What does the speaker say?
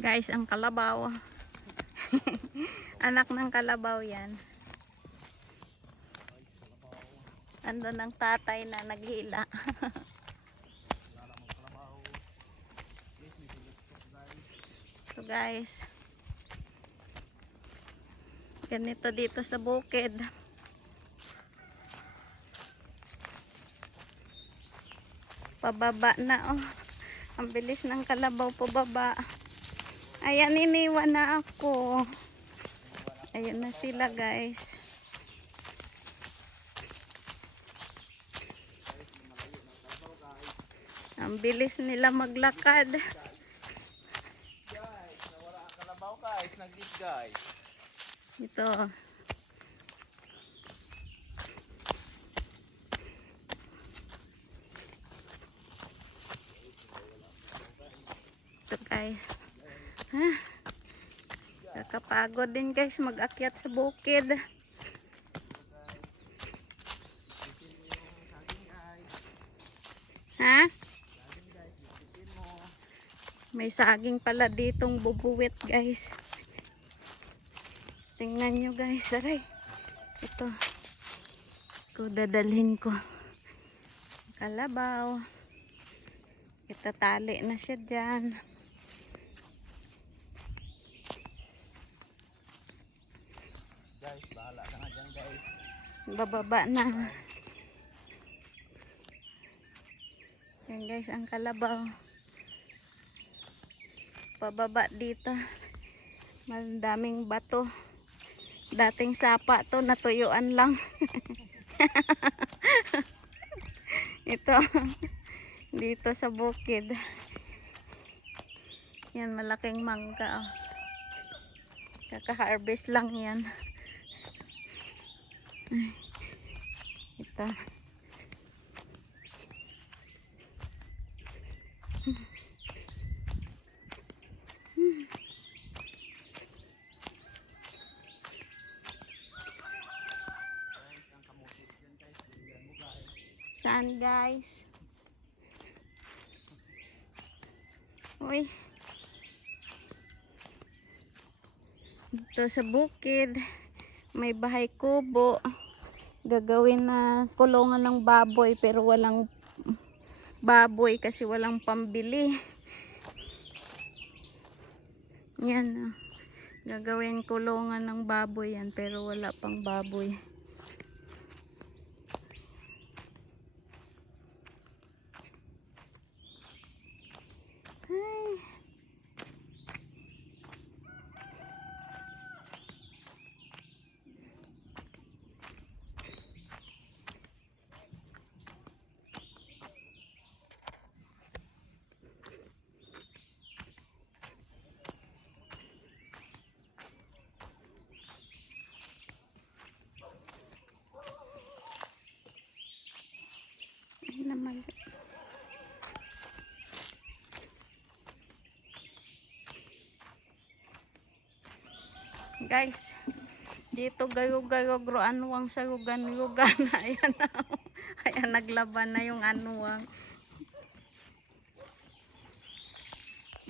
Guys, ang kalabaw. Anak ng kalabaw yan. Andun ang tatay na naghila. So guys, ganito dito sa bukid. Pababa na oh. Ang bilis ng kalabaw pababa. Ayan, iniwan na ako. Ayun na sila guys. Ang bilis nila maglakad. Guys, nawala ang kalabaw guys, nag-eat guys. Ito. Ito guys. Kakapagod din guys mag-akyat sa bukid. Ha? May saging pala ditong bubuwit guys. Tingnan nyo guys. Aray. Ito. Dadalhin ko. Kalabaw. Itatali na siya dyan. Guys, bahala ka na dyan guys. Bababa na. Yan guys ang kalabaw. Pababa dito. Madaming bato. Dating sapa to, natuyuan lang. Ito. Dito sa bukid. Yan, malaking mangga. Oh. Kaka-harvest lang yan. Ito. Saan guys? Uy. Ito sa bukid. May bahay kubo. Gagawin na kulungan ng baboy pero walang baboy kasi walang pambili. Yan. Gagawin kulungan ng baboy yan pero wala pang baboy. Naman. Guys, dito gayog-gayog ro anuwang sa yugan-yugan. Ayan na. Ayan, naglaban na yung anuwang.